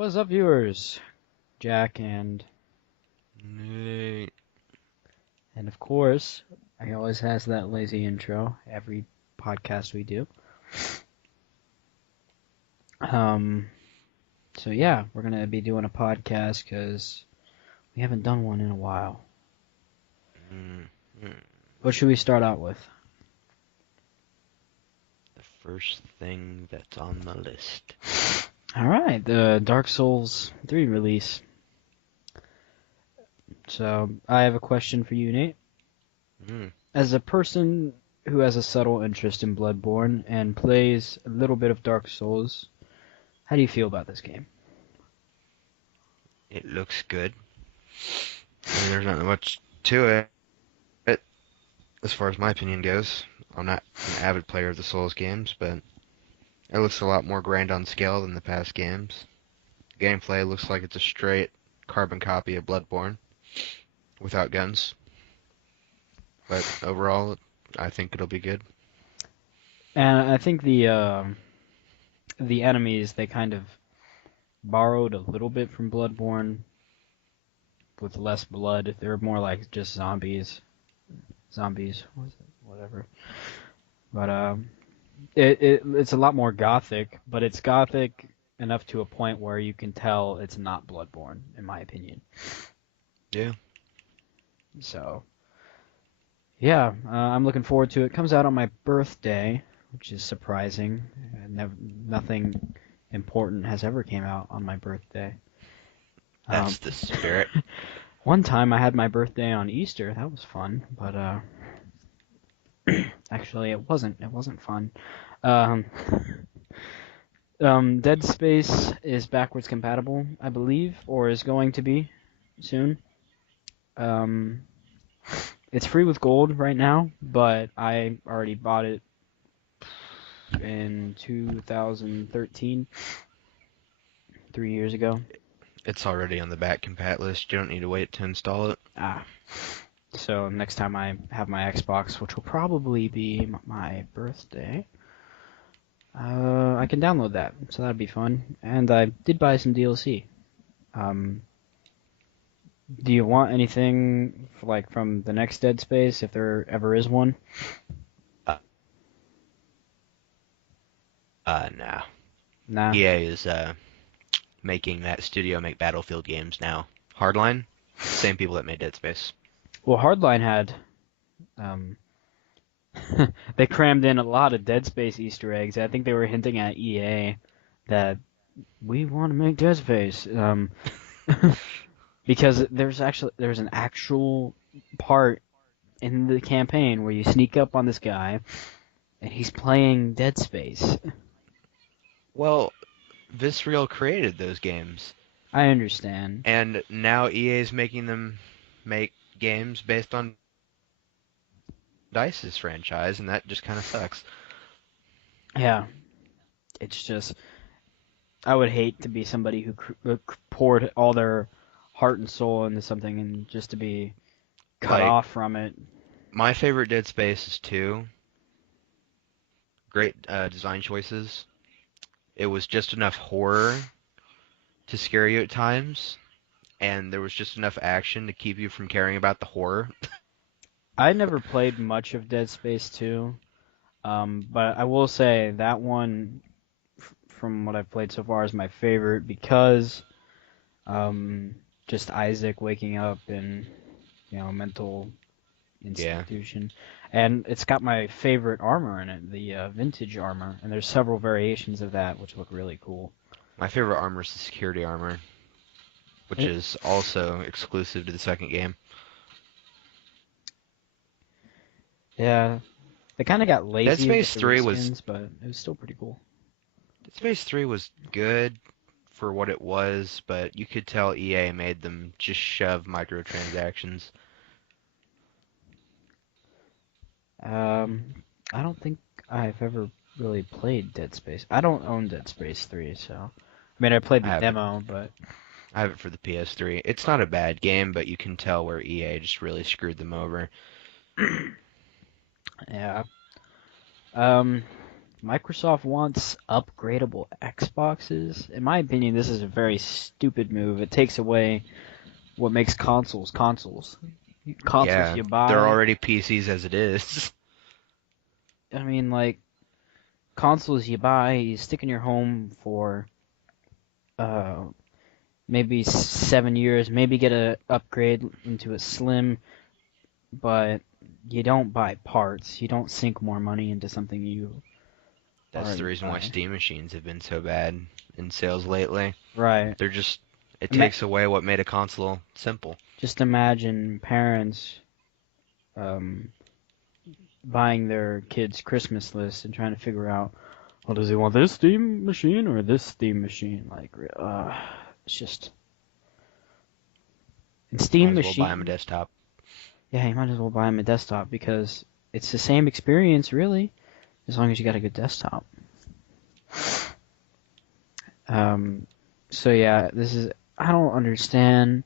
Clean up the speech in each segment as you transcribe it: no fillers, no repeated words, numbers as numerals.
What's up, viewers? Jack Nate. and of course, I always has that lazy intro every podcast we do. Um, so yeah, we're gonna be doing a podcast because we haven't done one in a while. Mm, mm. What should we start out with? The first thing that's on the list. All right, the Dark Souls 3 release. So I have a question for you, Nate. Mm. As a person who has a subtle interest in Bloodborne and plays a little bit of Dark Souls, how do you feel about this game? It looks good. I mean, there's not much to it, as far as my opinion goes. I'm not an avid player of the Souls games, but it looks a lot more grand on scale than the past games. Gameplay looks like it's a straight carbon copy of Bloodborne, without guns. But overall, I think it'll be good. And I think the enemies they kind of borrowed a little bit from Bloodborne with less blood. They're more like just zombies, whatever. But it's a lot more gothic, but it's gothic enough to a point where you can tell it's not Bloodborne, in my opinion. Yeah. So yeah, I'm looking forward to it. It comes out on my birthday, which is surprising. Nothing important has ever came out on my birthday. Um, That's the spirit. One time I had my birthday on Easter. That was fun, but actually it wasn't. It wasn't fun. Um, Dead Space is backwards compatible, I believe, or is going to be soon. Um, it's free with gold right now, but I already bought it in 2013, 3 years ago. It's already on the back compat list. You don't need to wait to install it. Ah, so next time I have my Xbox, which will probably be my birthday, I can download that, so that'd be fun. And I did buy some DLC. Um, do you want anything like from the next Dead Space, if there ever is one? Uh, nah. Nah. EA is making that studio make Battlefield games now. Hardline, same people that made Dead Space. Well, Hardline had um, they crammed in a lot of Dead Space Easter eggs. I think they were hinting at EA that we want to make Dead Space. Because there's an actual part in the campaign where you sneak up on this guy and he's playing Dead Space. Well, Visceral created those games, I understand. and now EA is making them make games based on DICE's franchise, and that just kind of sucks. Yeah, it's just I would hate to be somebody who poured all their heart and soul into something and just to be cut Like, off from it. my favorite Dead Space is 2. Great design choices. It was just enough horror to scare you at times, and there was just enough action to keep you from caring about the horror. I never played much of Dead Space 2, but I will say that one, from what I've played so far, is my favorite because just Isaac waking up in a mental Yeah. institution, and it's got my favorite armor in it, the vintage armor, and there's several variations of that which look really cool. My favorite armor is the security armor, which It, is also exclusive to the second game. yeah, they kind of got Dead lazy with Space the 3 was reskins, but it was still pretty cool. Dead Space 3 was good for what it was, but you could tell EA made them just shove microtransactions. I don't think I've ever really played Dead Space. I don't own Dead Space 3, so I mean I played I the have it. demo, but I have it for the PS3. It's not a bad game, but you can tell where EA just really screwed them over. yeah. Um, Microsoft wants upgradable Xboxes. In my opinion, this is a very stupid move. It takes away what makes consoles consoles. Consoles Yeah, you they're buy. already PCs as it is. I mean, like, consoles you buy, you stick in your home for uh, maybe 7 years, maybe get a upgrade into a slim, but you don't buy parts. You don't sink more money into something you That's the already reason why buy. Steam machines have been so bad in sales lately. Right. They're just, it Ima- takes away what made a console simple. just imagine parents um, buying their kids' Christmas list and trying to figure out, well, does he want this Steam machine or this Steam machine? Like, it's just. And Might Steam as well buy them a machine, desktop. yeah, you might as well buy them a desktop because it's the same experience, really, as long as you got a good desktop. Um, so yeah, this is. I don't understand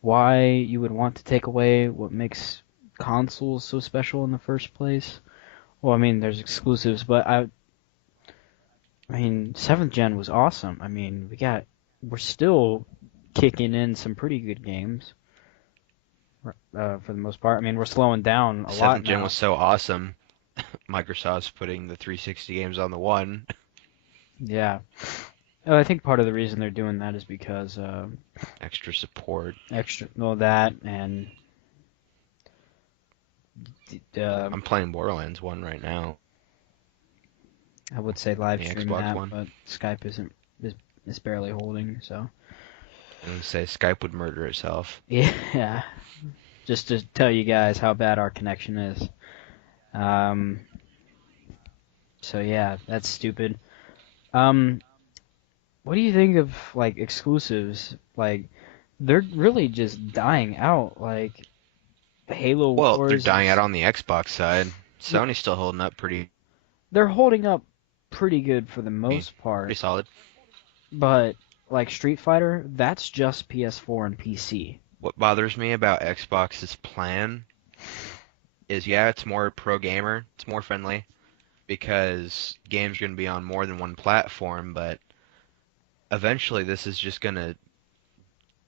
why you would want to take away what makes consoles so special in the first place. Well, I mean, there's exclusives, but I mean, seventh gen was awesome. I mean, we're still kicking in some pretty good games, for the most part. I mean, we're slowing down a lot Seventh gen now. was so awesome. Microsoft's putting the 360 games on the one. Yeah. Oh, I think part of the reason they're doing that is because Extra support. well, that and I'm playing Borderlands 1 right now. I would say live The stream Xbox that, One. but Skype is barely holding. So I would say Skype would murder itself. yeah, just to tell you guys how bad our connection is. Um, so yeah, that's stupid. Um, what do you think of like exclusives? Like they're really just dying out. Like Halo Well, they're Wars dying out is on the Xbox side. Sony's still holding up pretty, they're holding up pretty good for the pretty most part, solid. but like Street Fighter, that's just PS4 and PC. What bothers me about Xbox's plan is, yeah, it's more pro gamer, it's more friendly because games are going to be on more than one platform, but eventually this is just going to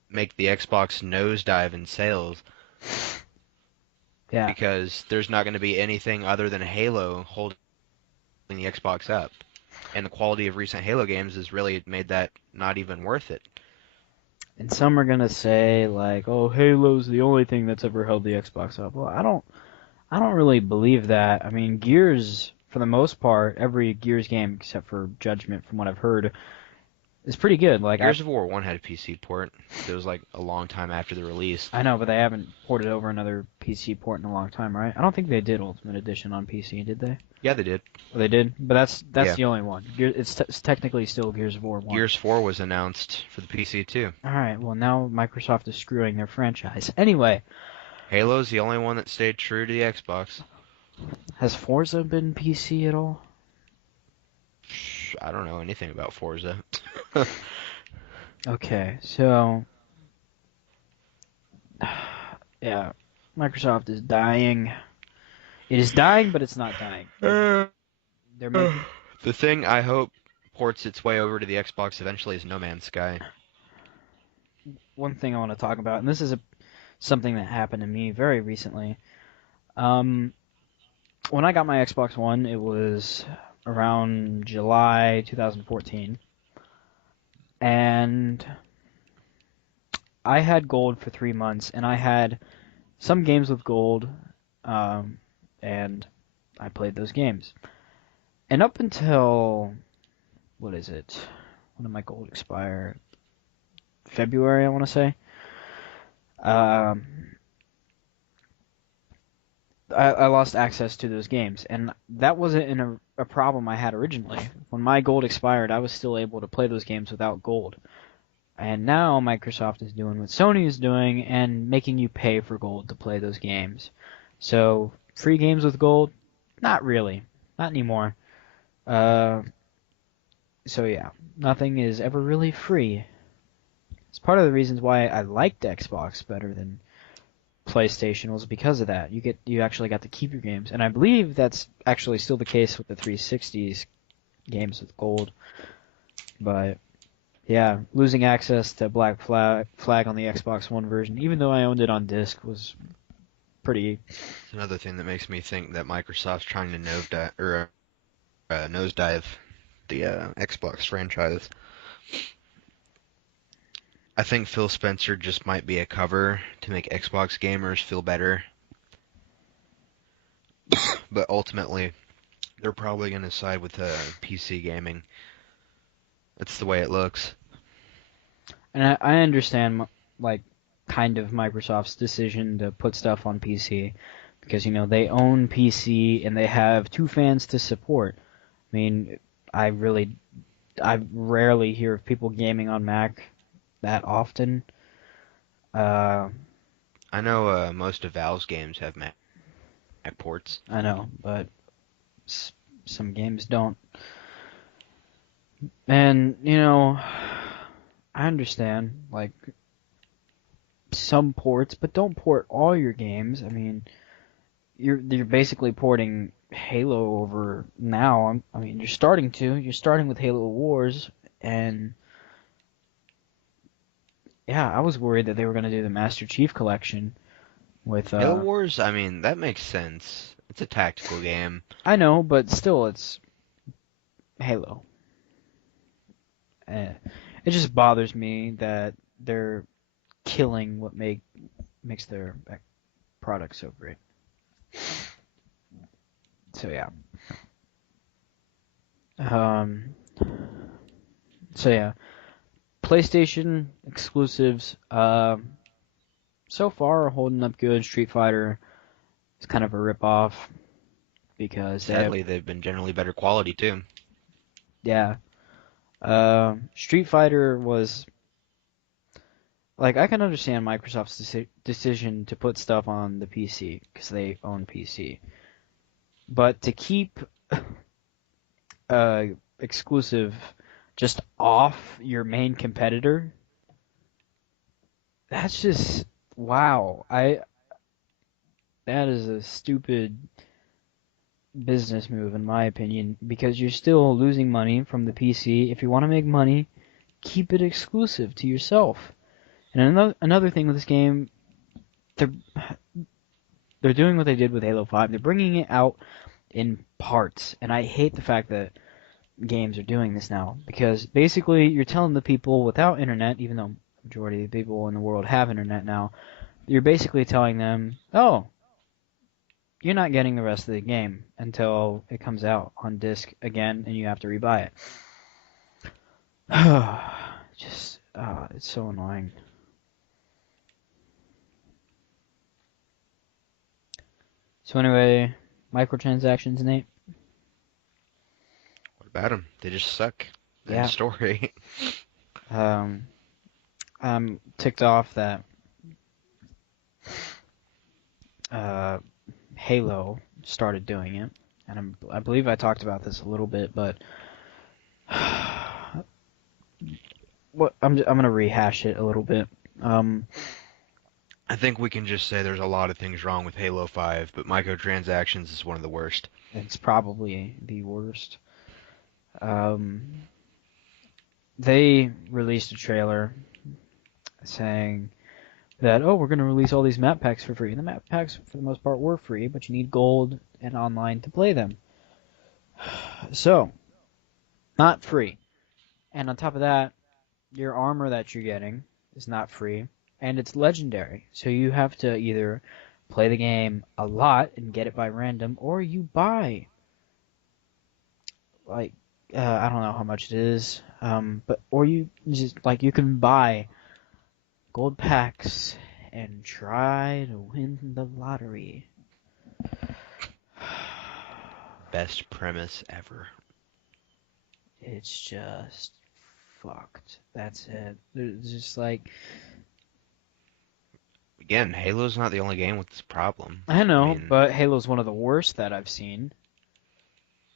make the Xbox nosedive in sales Yeah. because there's not going to be anything other than Halo holding the Xbox up. And the quality of recent Halo games has really made that not even worth it. And some are gonna say like, "Oh, Halo's the only thing that's ever held the Xbox up." Well, I don't really believe that. I mean, Gears, for the most part, every Gears game except for Judgment, from what I've heard, is pretty good. Like Gears of War 1 had a PC port. It was like a long time after the release. I know, but they haven't ported over another PC port in a long time, right? I don't think they did Ultimate Edition on PC, did they? Yeah, they did. Well, they did, but that's Yeah. the only one. It's technically still Gears of War 1. Gears 4 was announced for the PC too. All right, well now Microsoft is screwing their franchise. Anyway, Halo's the only one that stayed true to the Xbox. has Forza been PC at all? I don't know anything about Forza. Okay, so yeah, Microsoft is dying. It is dying, but it's not dying. They're making The thing I hope ports its way over to the Xbox eventually is No Man's Sky. one thing I want to talk about, and this is something that happened to me very recently. When I got my Xbox One, it was around July 2014, and I had gold for 3 months, and I had some games with gold, and I played those games. And up until, what is it? When did my gold expire? February, I want to say. Um, I lost access to those games, and that wasn't a problem I had originally. When my gold expired, I was still able to play those games without gold. And now Microsoft is doing what Sony is doing and making you pay for gold to play those games. So, free games with gold? Not really. Not anymore. Uh, so yeah, nothing is ever really free. It's part of the reasons why I liked Xbox better than PlayStation was because of that. You actually got to keep your games, and I believe that's actually still the case with the 360's games with gold. But yeah, losing access to Black Flag on the Xbox One version, even though I owned it on disc, was pretty. It's another thing that makes me think that Microsoft's trying to nosedive the Xbox franchise. I think Phil Spencer just might be a cover to make Xbox gamers feel better, but ultimately they're probably going to side with PC gaming. That's the way it looks. And I understand, like, kind of Microsoft's decision to put stuff on PC because, they own PC and they have two fans to support. I mean, I really, I rarely hear of people gaming on Mac that often. Uh, I know most of Valve's games have Mac ports. I know, but some games don't. And, I understand, like, some ports, but don't port all your games. I mean, you're basically porting Halo over now. I mean, you're starting to. You're starting with Halo Wars, and yeah, I was worried that they were going to do the Master Chief Collection with. Halo Wars, I mean, that makes sense. It's a tactical game. I know, but still, it's Halo. It just bothers me that they're killing what makes their product so great. So yeah. Um. So yeah. PlayStation exclusives. So far are holding up good. Street Fighter is kind of a ripoff because Sadly, they've been generally better quality too. yeah. Street Fighter was like I can understand Microsoft's decision to put stuff on the PC because they own PC, but to keep exclusive just off your main competitor, that's just wow. That is a stupid business move in my opinion because you're still losing money from the PC. If you want to make money, keep it exclusive to yourself. And another thing with this game, they're they're doing what they did with Halo 5. They're bringing it out in parts, and I hate the fact that games are doing this now because basically you're telling the people without internet, even though majority of the people in the world have internet now, you're basically telling them, "Oh, you're not getting the rest of the game until it comes out on disc again, and you have to rebuy it." Just, it's so annoying. So anyway, microtransactions, Nate. What about them? They just suck. End Yeah. story. Um, I'm ticked off that uh, Halo started doing it, and I believe I talked about this a little bit, but I'm gonna rehash it a little bit. I think we can just say there's a lot of things wrong with Halo 5, but microtransactions is one of the worst. It's probably the worst. Um, they released a trailer saying that, oh, we're going to release all these map packs for free. And the map packs, for the most part, were free, but you need gold and online to play them. So, not free. And on top of that, your armor that you're getting is not free, and it's legendary. So you have to either play the game a lot and get it by random, or you buy, like, I don't know how much it is, but, or you just, like, you can buy gold packs and try to win the lottery. Best premise ever. It's just fucked. That's it. It's just like, Again, Halo's not the only game with this problem. I know, mean, but Halo's one of the worst that I've seen.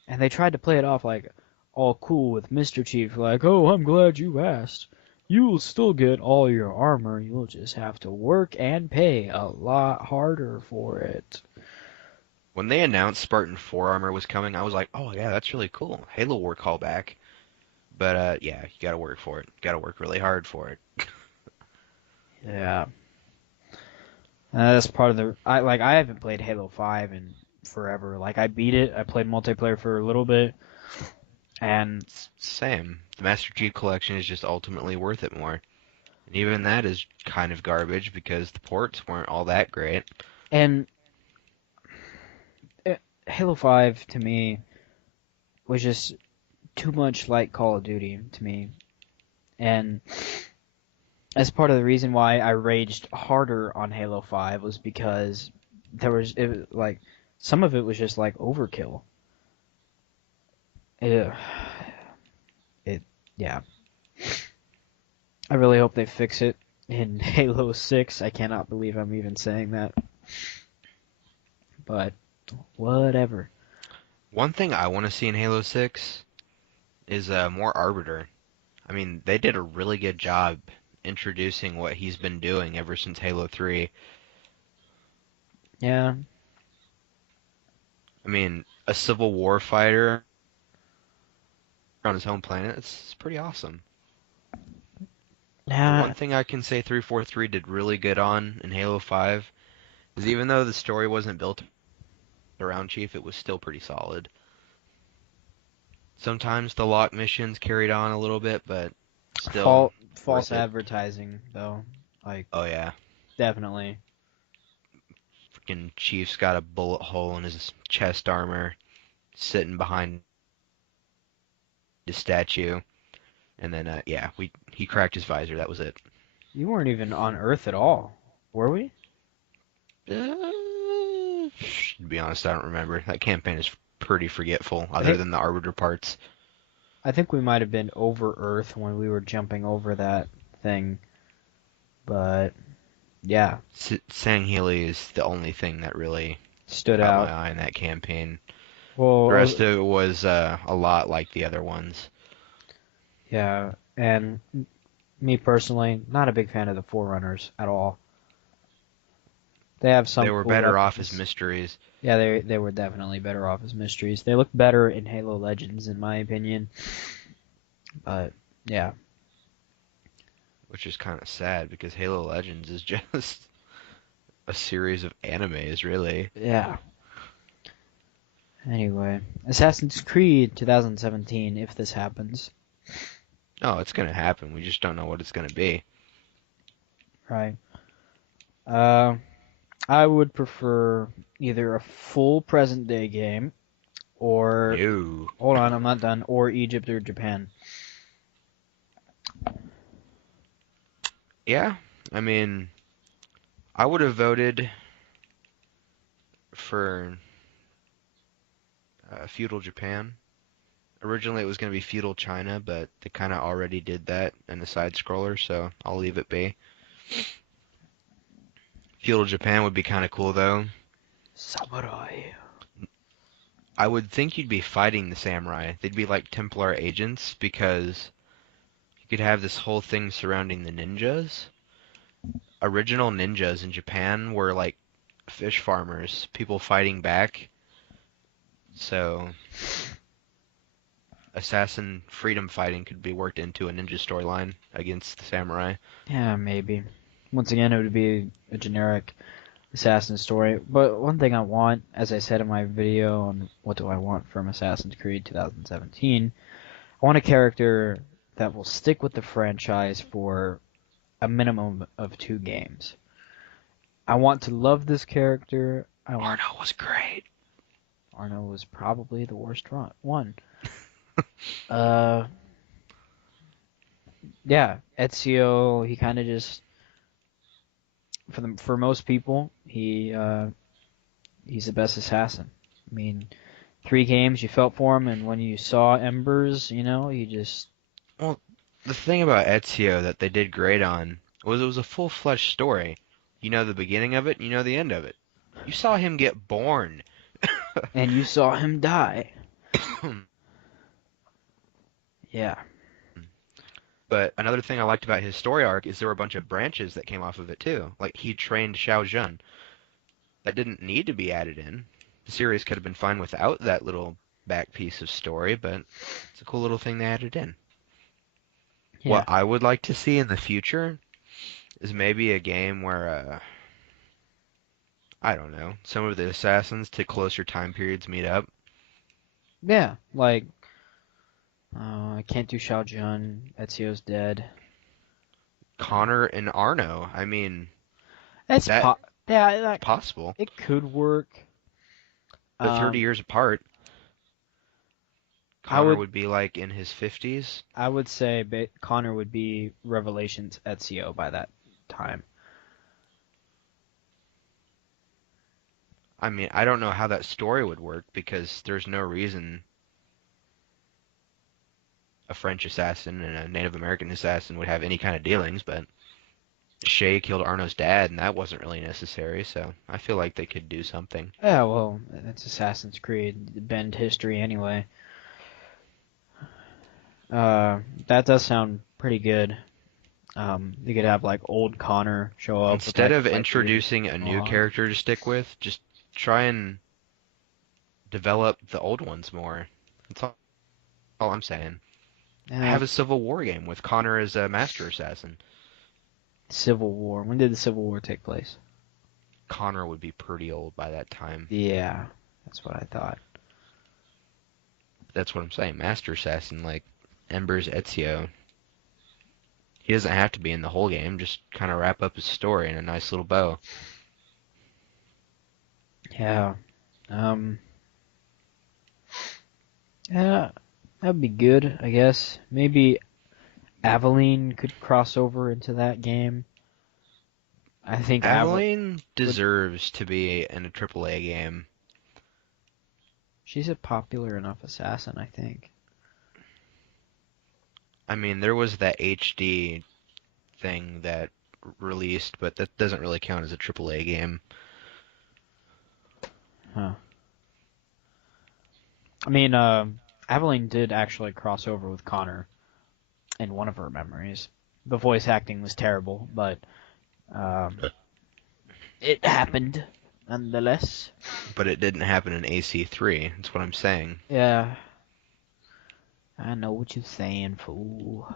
And they tried to play it off like all cool with Mr. Chief, like, oh, I'm glad you asked. You'll still get all your armor, you'll just have to work and pay a lot harder for it. When they announced Spartan 4 armor was coming, I was like, oh yeah, that's really cool. Halo War callback. But yeah, you gotta work for it. Gotta work really hard for it. Yeah. That's part of the. I haven't played Halo 5 in forever. Like I beat it. I played multiplayer for a little bit, and Same. The Master Chief Collection is just ultimately worth it more. And even that is kind of garbage because the ports weren't all that great. and Halo 5 to me was just too much like Call of Duty to me, and as part of the reason why I raged harder on Halo 5 was because like some of it was just like overkill. It, it yeah. I really hope they fix it in Halo 6. I cannot believe I'm even saying that. But whatever. One thing I want to see in Halo 6 is more Arbiter. I mean, they did a really good job introducing what he's been doing ever since Halo 3. Yeah. I mean, a Civil War fighter on his home planet, it's pretty awesome. The Yeah. one thing I can say 343 did really good on in Halo 5 is even though the story wasn't built around Chief, it was still pretty solid. Sometimes the lock missions carried on a little bit, but still False worth it. advertising though. Like Oh yeah, definitely. freaking Chief's got a bullet hole in his chest armor, sitting behind his statue, and then yeah, we he cracked his visor. That was it. You weren't even on Earth at all, were we? To be honest, I don't remember. That campaign is pretty forgetful, I other think than the Arbiter parts. I think we might have been over Earth when we were jumping over that thing, but yeah, Sangheili is the only thing that really stood caught my out. eye in that campaign. The Well, rest of it was a lot like the other ones. yeah, and me personally, not a big fan of the Forerunners at all. They have They some were cool better off as weapons. mysteries, Yeah, they were definitely better off as mysteries. They look better in Halo Legends, in my opinion. But yeah, which is kind of sad because Halo Legends is just a series of animes, really. yeah. Anyway, Assassin's Creed 2017, if this happens, No, it's gonna happen. We just don't know what it's gonna be. right? Uh, I would prefer either a full present day game or No. hold on, I'm not done, or Egypt or Japan. Yeah, I mean, I would have voted for feudal Japan. Originally, it was going to be feudal China, but they kind of already did that in the side scroller, so I'll leave it be. Feudal Japan would be kind of cool, though. Samurai. I would think you'd be fighting the samurai. They'd be like Templar agents because you could have this whole thing surrounding the ninjas. Original ninjas in Japan were like fish farmers, people fighting back. So assassin freedom fighting could be worked into a ninja storyline against the samurai. Yeah, maybe. Once again, it would be a generic Assassin story. But one thing I want, as I said in my video on what do I want from Assassin's Creed 2017, I want a character that will stick with the franchise for a minimum of 2 games. I want to love this character. I want Arno was great. Arno was probably the worst one. Uh, yeah, Ezio. He kind of just for most people, he's the best assassin. I mean, 3 games you felt for him, and when you saw Embers, you just Well, the thing about Ezio that they did great on was it was a full-fledged story. You know the beginning of it, you know the end of it. You saw him get born. and you saw him die. Yeah, But another thing I liked about his story arc is there were a bunch of branches that came off of it too. Like he trained Xiao Jun. That didn't need to be added in. The series could have been fine without that little back piece of story, but it's a cool little thing they added in. What Yeah. I would like to see in the future is maybe a game where, I don't know, some of the assassins to closer time periods meet up. Yeah, like I can't do Shao Jun. Ezio's dead. Uh, Connor and Arno, I mean, it's that's yeah, like possible. it could work. They're 30 Um, years apart. I Connor would would be like in his 50s. I would say Connor would be Revelations Ezio by that time. I mean, I don't know how that story would work because there's no reason a French assassin and a Native American assassin would have any kind of dealings, but Shay killed Arno's dad, and that wasn't really necessary, so I feel like they could do something. Yeah, well, it's Assassin's Creed, bend history anyway. That does sound pretty good. You could have like old Connor show up with Instead like of white beard, introducing a new mohawk. character to stick with, just try and develop the old ones more. That's all I'm saying. Yeah, Have a Civil War game with Connor as a master assassin. Civil War. When did the Civil War take place? Connor would be pretty old by that time. Yeah, that's what I thought. That's what I'm saying. Master assassin, like Ember's Ezio. He doesn't have to be in the whole game. Just kind of wrap up his story in a nice little bow. Yeah. Um. Yeah, that'd be good, I guess. Maybe Aveline could cross over into that game. I think Aveline Aveline would. deserves to be in a AAA game. She's a popular enough assassin, I think. I mean, there was that HD thing that released, but that doesn't really count as a AAA game. Huh. I mean, Aveline did actually cross over with Connor in one of her memories. The voice acting was terrible, but um, it happened nonetheless. But it didn't happen in AC3. That's what I'm saying. Yeah, I know what you're saying, fool.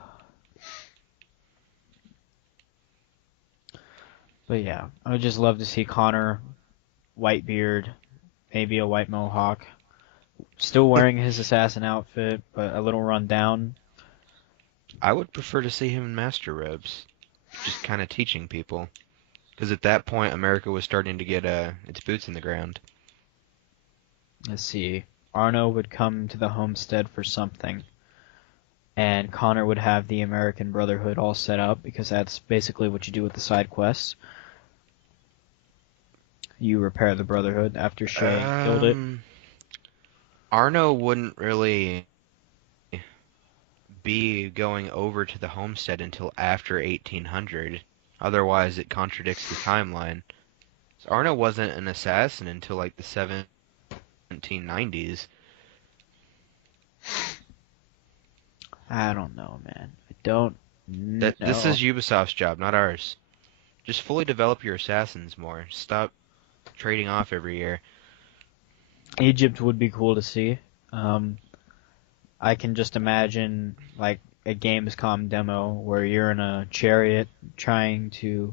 But yeah, I would just love to see Connor, white beard, maybe a white mohawk, still wearing his assassin outfit, but a little run down. I would prefer to see him in Master Robes, just kind of teaching people. Because at that point, America was starting to get its boots in the ground. Let's see. Arno would come to the homestead for something, and Connor would have the American Brotherhood all set up because that's basically what you do with the side quests. You repair the Brotherhood after Shay killed it. Um, Arno wouldn't really be going over to the homestead until after 1800. Otherwise, it contradicts the timeline. So Arno wasn't an assassin until like the 1790s. I don't know, man. I don't This know. is Ubisoft's job, not ours. Just fully develop your assassins more. Stop trading off every year. Egypt would be cool to see. Um, I can just imagine like a Gamescom demo where you're in a chariot trying to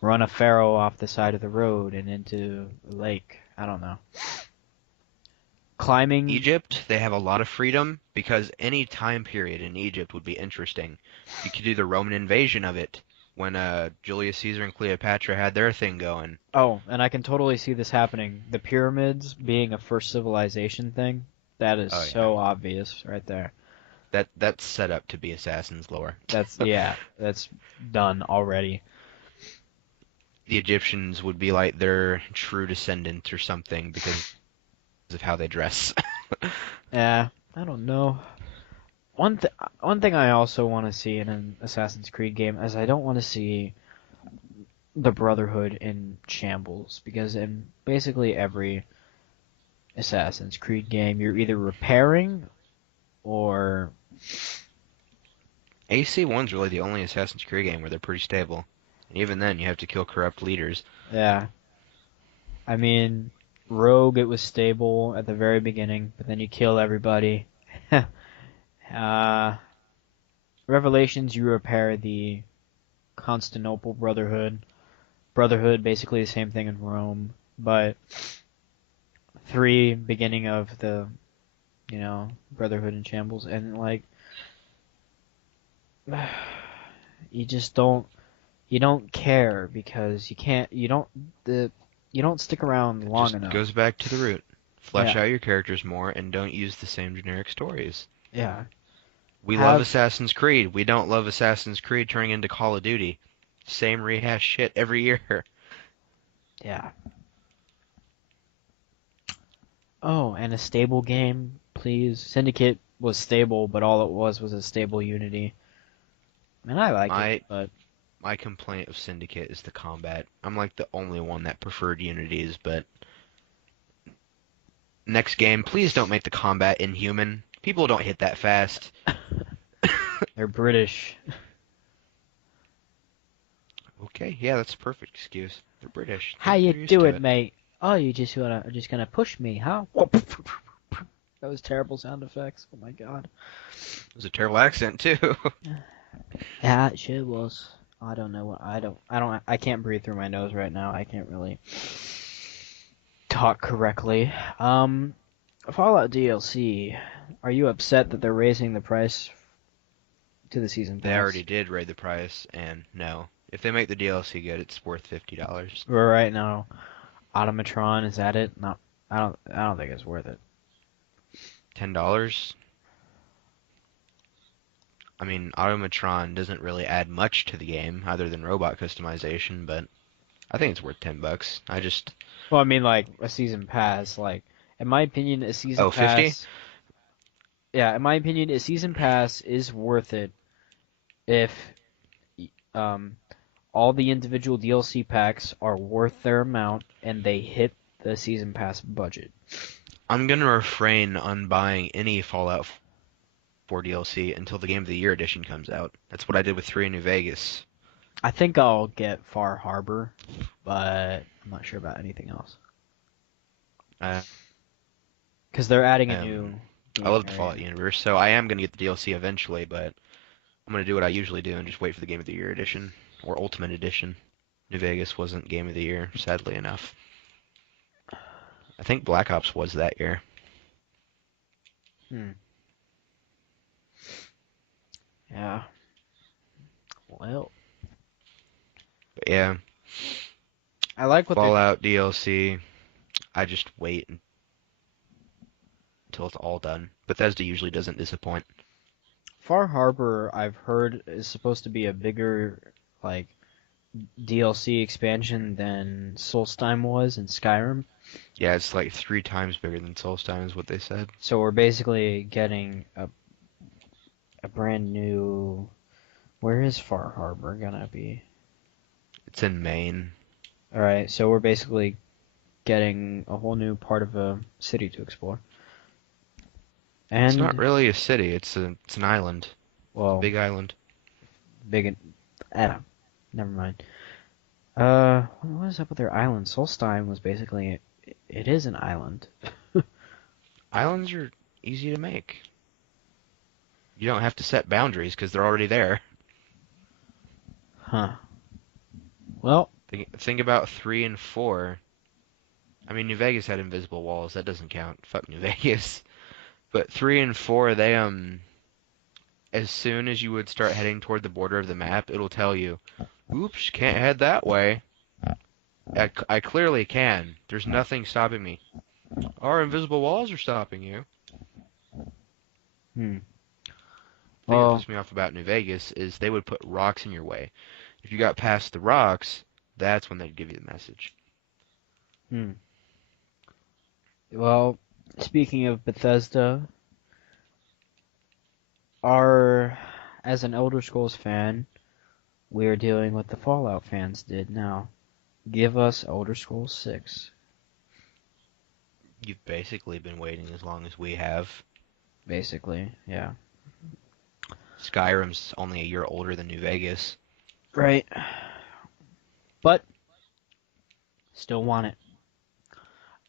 run a pharaoh off the side of the road and into a lake. I don't know. Climbing. Egypt, they have a lot of freedom because any time period in Egypt would be interesting. You could do the Roman invasion of it when Julius Caesar and Cleopatra had their thing going. Oh, and I can totally see this happening. The pyramids being a first civilization thing. That is Oh yeah, so obvious right there. that's set up to be Assassin's lore. That's done already. The Egyptians would be like their true descendants or something because of how they dress. Yeah, I don't know. One thing I also want to see in an Assassin's Creed game is I don't want to see the Brotherhood in shambles because in basically every Assassin's Creed game you're either repairing or AC1's really the only Assassin's Creed game where they're pretty stable. And even then, you have to kill corrupt leaders. yeah. I mean, Rogue, it was stable at the very beginning, but then you kill everybody. uh, Revelations, you repair the Constantinople Brotherhood. Brotherhood, basically the same thing in Rome, but 3, beginning of the, Brotherhood in Shambles, and like, you just you don't care because you don't stick around It long just enough. goes back to the root. Flesh Yeah, out your characters more and don't use the same generic stories. yeah. We love Have Assassin's Creed. We don't love Assassin's Creed turning into Call of Duty. Same rehash shit every year. Yeah. Oh, and a stable game, please. Syndicate was stable, but all it was a stable Unity. And I like it, My but my complaint of Syndicate is the combat. I'm like the only one that preferred Unities, but next game, please don't make the combat inhuman. People don't hit that fast. they're British. Okay, yeah, that's a perfect excuse. They're British. How you They're used to doing, it. mate? Oh, you just gonna push me, huh? That was terrible sound effects. Oh my god. It was a terrible accent too. Yeah, it sure was. I don't know what I can't breathe through my nose right now. I can't really talk correctly. Um, Fallout DLC. Are you upset that they're raising the price to the season They already pass? did raise the price, and no. If they make the DLC good, it's worth $50. Right now, Automatron is at it. No, I don't think it's worth it. $10? I mean, Automatron doesn't really add much to the game other than robot customization, but I think it's worth $10. I just Well, I mean, like a season pass. Like, in my opinion, a season oh, 50? pass. Yeah, in my opinion, a season pass is worth it if um all the individual DLC packs are worth their amount and they hit the season pass budget. I'm gonna refrain on buying any Fallout 4 DLC until the Game of the Year edition comes out. That's what I did with 3 in New Vegas. I think I'll get Far Harbor, but I'm not sure about anything else I, because they're adding a um, new I game love the area. Fallout universe, so I am gonna get the DLC eventually, but I'm gonna do what I usually do and just wait for the Game of the Year edition or Ultimate Edition. New Vegas wasn't Game of the Year, sadly enough. I think Black Ops was that year. Hmm. Yeah. Well, But yeah, I like what they're. Fallout DLC, I just wait until it's all done. Bethesda usually doesn't disappoint. Far Harbor, I've heard, is supposed to be a bigger like DLC expansion than Solstheim was in Skyrim. Yeah, it's like 3 times bigger than Solstheim is what they said. So we're basically getting a brand new. Where is Far Harbor gonna be? It's in Maine. All right, so we're basically getting a whole new part of a city to explore. It's not And really a city. It's an island. It's a well, big island. big. Never mind. What is up with their island? Solstheim was basically it is an island. Islands are easy to make. You don't have to set boundaries because they're already there. Huh. Well, Think about 3 and 4. I mean, New Vegas had invisible walls. That doesn't count. Fuck New Vegas. But 3 and 4, they as soon as you would start heading toward the border of the map, it'll tell you, "Oops, can't head that way." I clearly can. There's nothing stopping me. Our invisible walls are stopping you. hmm. The thing that Well, pissed me off about New Vegas is they would put rocks in your way. If you got past the rocks, that's when they'd give you the message. hmm. Well, speaking of Bethesda, our as an Elder Scrolls fan, we are dealing with the Fallout fans did now. Give us Elder Scrolls 6, You've basically been waiting as long as we have. basically. Yeah. Skyrim's only a year older than New Vegas. Right. But still want it.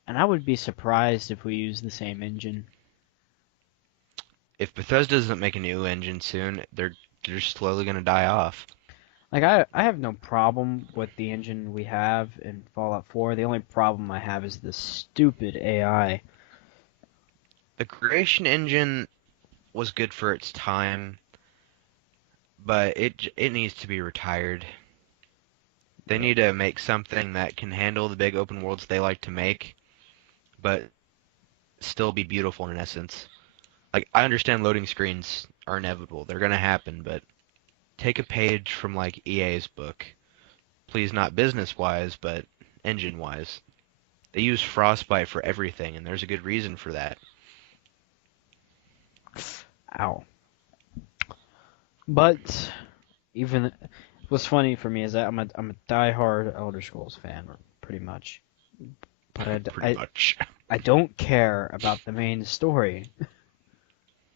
And I would be surprised if we use the same engine. If Bethesda doesn't make a new engine soon, they're slowly gonna die off. Like I have no problem with the engine we have in Fallout 4. The only problem I have is the stupid AI. The creation engine was good for its time, but it needs to be retired. They Yep. need to make something that can handle the big open worlds they like to make, but still be beautiful in essence. Like I understand loading screens are inevitable. They're gonna happen, but take a page from like EA's book. Please not business wise, but engine wise. They use Frostbite for everything, and there's a good reason for that. Ow. But even what's funny for me is that I'm a diehard Elder Scrolls fan, pretty much. But Pretty much. I don't care about the main story.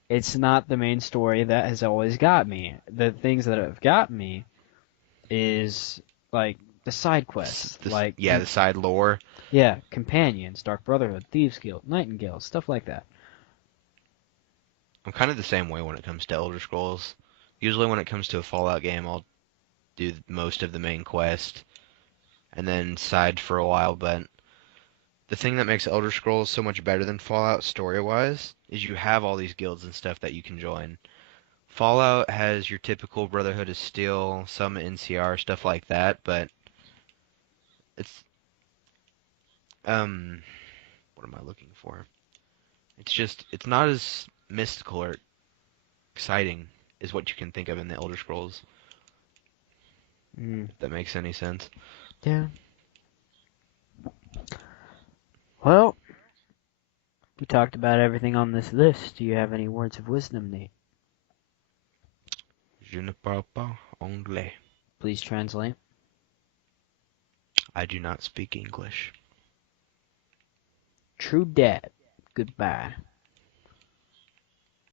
It's not the main story that has always got me. The things that have got me is like the side quests, like Yeah, the side lore. yeah, companions, Dark Brotherhood, Thieves Guild, Nightingale, stuff like that. I'm kind of the same way when it comes to Elder Scrolls. Usually when it comes to a Fallout game, I'll do most of the main quest and then side for a while, but the thing that makes Elder Scrolls so much better than Fallout story-wise is you have all these guilds and stuff that you can join. Fallout has your typical Brotherhood of Steel, some NCR, stuff like that, but it's um what am I looking for? It's not as mystical or exciting as what you can think of in the Elder Scrolls, Mm, if that makes any sense. yeah. Well, we talked about everything on this list. Do you have any words of wisdom, Nate? Je ne parle pas anglais. Please translate. I do not speak English. True dad. Goodbye.